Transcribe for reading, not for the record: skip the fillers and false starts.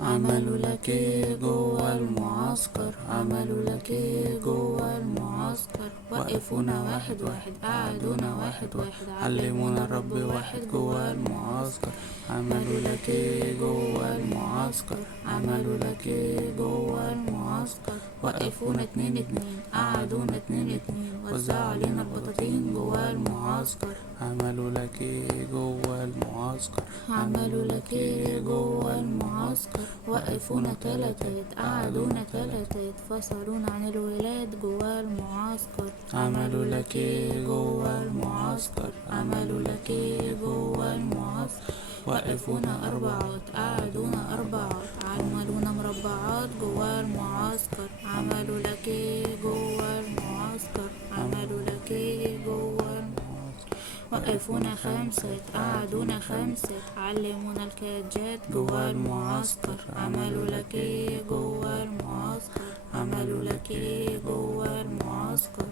عملوا لك ايه جوا المعسكر؟ عملوا لك ايه جوا المعسكر؟ وقفونا واحد واحد، قعدونا واحد واحد، علمونا الرب واحد جوا المعسكر. عملوا لك ايه جوا المعسكر؟ عملوا لك ايه جوا المعسكر؟ وقفونا اتنين اتنين، قعدونا اتنين اتنين، وزعوا علينا البطاطين جوا المعسكر. عملوا لك ايه جوا المعسكر؟ عملوا لك ايه جوا المعسكر؟ وقفونا تلاتات، قعدونا تلاتات، فصلونا عن الولاد جوا المعسكر. عملوا لك ايه جوا المعسكر؟ عملوا لك ايه جوا المعسكر؟ وقفونا أربعات، قعدونا أربعات، عملونا مربعات جوا المعسكر. عملوا لك ايه جوا المعسكر؟ عملوا لك ايه جوا المعسكر؟ وقفونا خمسات، قعدونا خمسات، علمونا الكاجات جوا المعسكر. عملوا لك ايه جوا المعسكر؟ عملوا لك ايه جوا المعسكر؟